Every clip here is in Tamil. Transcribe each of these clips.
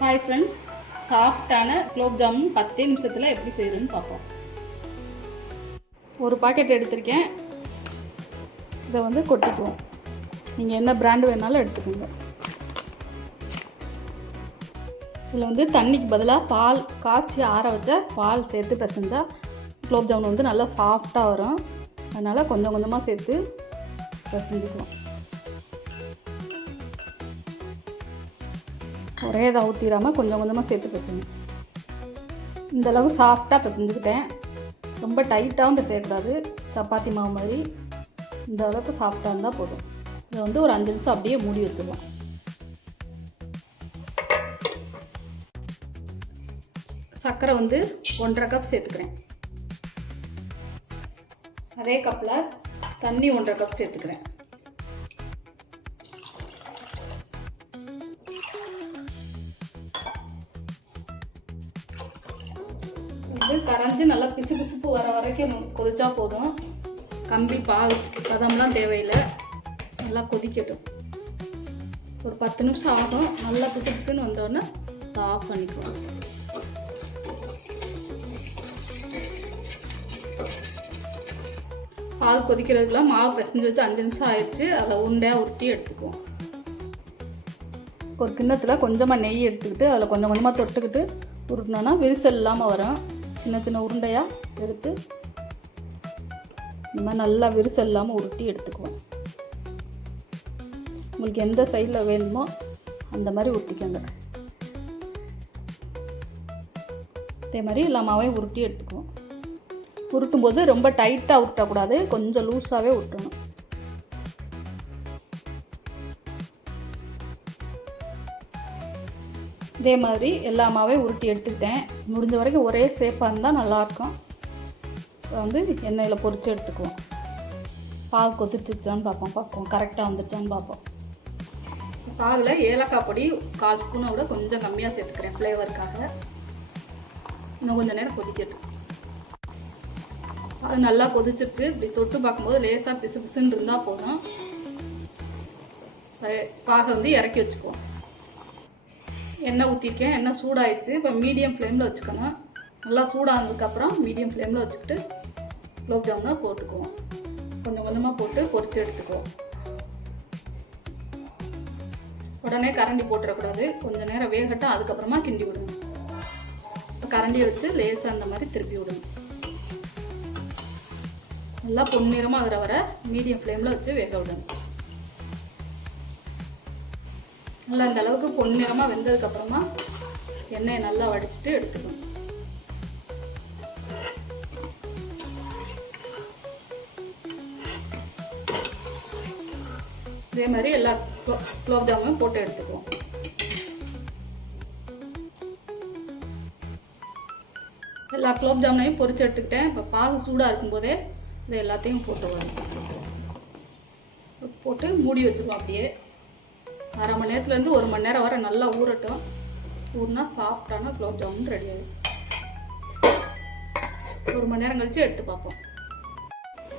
ஹாய் ஃப்ரெண்ட்ஸ் சாஃப்டான குலோப் ஜாமுன் பத்தே நிமிஷத்தில் எப்படி செய்கிறேன்னு பார்ப்போம். ஒரு பாக்கெட் எடுத்திருக்கேன். இதை வந்து கொட்டிக்குவோம். நீங்கள் என்ன பிராண்டு வேணாலும் எடுத்துக்கோங்க. இதில் வந்து தண்ணிக்கு பதிலாக பால் காய்ச்சி ஆற வச்ச பால் சேர்த்து பிசைஞ்சால் குலோப் ஜாமுன் வந்து நல்லா சாஃப்டாக வரும். அதனால் கொஞ்சம் கொஞ்சமாக சேர்த்து பிசைஞ்சுக்குவோம். ஒரே இதை ஊற்றிடாமல் கொஞ்சம் கொஞ்சமாக சேர்த்து பிசைங்க இந்த அளவு சாஃப்டாக பிசைஞ்சுக்கிட்டேன். ரொம்ப டைட்டாகவும் பிசையக்கூடாது. சப்பாத்தி மாவு மாதிரி இந்த அளவுக்கு சாஃப்டாக இருந்தால் போதும். இதை வந்து ஒரு அஞ்சு நிமிஷம் அப்படியே மூடி வச்சிடலாம். சர்க்கரை வந்து ஒன்றரை கப் சேர்த்துக்கிறேன். அதே கப்பில் தண்ணி ஒன்றரை கப் சேர்த்துக்கிறேன். அது கரைஞ்சி நல்லா பிசு பிசுப்பு வர வரைக்கும் கொதிச்சா போதும். கம்பி பாகு பதம்லாம் தேவையில்லை. நல்லா கொதிக்கட்டும். ஒரு பத்து நிமிஷம் ஆகும். நல்லா பிசு பிசுன்னு வந்தோடனே ஆஃப் பண்ணிக்குவோம் பால் கொதிக்கிறதுக்குலாம் மாவு பிசைஞ்சு வச்சு அஞ்சு நிமிஷம் ஆயிடுச்சு. அதை உண்டையாக உருட்டி எடுத்துக்குவோம். ஒரு கிண்ணத்தில் கொஞ்சமாக நெய் எடுத்துக்கிட்டு அதில் கொஞ்சம் கொஞ்சமாக தொட்டுக்கிட்டு உருட்டினோன்னா விரிசல் இல்லாமல் வரும். சின்ன சின்ன உருண்டையாக எடுத்து இந்த மாதிரி நல்லா விரிசல் இல்லாமல் உருட்டி எடுத்துக்குவோம். உங்களுக்கு எந்த சைடில் வேணுமோ அந்த மாதிரி உருட்டிக்கோங்க. அதே மாதிரி எல்லா உருட்டி எடுத்துக்குவோம். உருட்டும் போது ரொம்ப டைட்டாக உருட்டக்கூடாது. கொஞ்சம் லூஸாகவே உருட்டணும். இதே மாதிரி எல்லா மாவையும் உருட்டி எடுத்துக்கிட்டேன். முடிஞ்ச வரைக்கும் ஒரே சேஃபாக இருந்தால் நல்லாயிருக்கும் வந்து எண்ணெயில் பொரித்து எடுத்துக்குவோம். பாகு கொதிச்சிச்சான்னு பார்ப்போம் பார்ப்போம். கரெக்டாக வந்துருச்சான்னு பார்ப்போம். பாகில் ஏலக்காய் பொடி கால் ஸ்பூனை விட கொஞ்சம் கம்மியாக சேர்த்துக்கிறேன் ஃப்ளேவருக்காக இன்னும் கொஞ்சம் நேரம் கொதிக்கட்டும். அது நல்லா கொதிச்சிருச்சு. இப்படி தொட்டு பார்க்கும்போது லேசாக பிசு பிசுன்னு இருந்தால் போதும். பாகை வந்து இறக்கி வச்சுக்குவோம். எண்ணெய் ஊற்றிருக்கேன் எண்ணெய் சூடாயிடுச்சு. இப்போ மீடியம் ஃப்ளேமில் வச்சுக்கணும் நல்லா சூடானதுக்கப்புறம் மீடியம் ஃப்ளேமில் வச்சுக்கிட்டு குலோப் ஜாமுனை போட்டுக்குவோம். கொஞ்சம் கொஞ்சமாக போட்டு பொறிச்சு எடுத்துக்குவோம். உடனே கரண்டி போட்டுறக்கூடாது. கொஞ்சம் நேரம் வேகட்டும். அதுக்கப்புறமா கிண்டி விடுங்க. இப்போ கரண்டி வச்சு லேசாக அந்த மாதிரி திருப்பி விடுங்க. நல்லா பொன்னிறமாக ஆகிற வர மீடியம் ஃப்ளேமில் வச்சு வேக விடுங்க. நல்லா இந்த அளவுக்கு பொன்னிறமாக வெந்ததுக்கப்புறமா எண்ணெயை நல்லா வடிச்சிட்டு எடுத்துக்கணும். இதே மாதிரி எல்லா குலோப் ஜாமும் போட்டு எடுத்துக்குவோம். எல்லா குலோப் ஜாமுனையும் பொறிச்சு எடுத்துக்கிட்டேன். இப்போ பாகு சூடாக இருக்கும்போதே இதை எல்லாத்தையும் போட்டு போட்டு மூடி வச்சுருவோம் அப்படியே. அரை மணி நேரத்துலேருந்து ஒரு மணி நேரம் வரை நல்லா ஊறட்டும். ஊறினா சாஃப்டான குலோப் ஜாமுன் ரெடி ஆகும் ஒரு மணி நேரம் கழித்து எடுத்து பார்ப்போம்.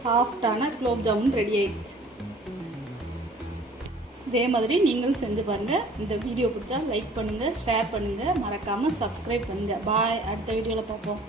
சாஃப்டான குலோப் ஜாமுன் ரெடி ஆயிடுச்சு. இதே மாதிரி நீங்களும் செஞ்சு பாருங்கள் இந்த வீடியோ பிடிச்சா லைக் பண்ணுங்கள் ஷேர் பண்ணுங்கள் மறக்காமல் சப்ஸ்கிரைப் பண்ணுங்கள் பாய் அடுத்த வீடியோவில் பார்ப்போம்.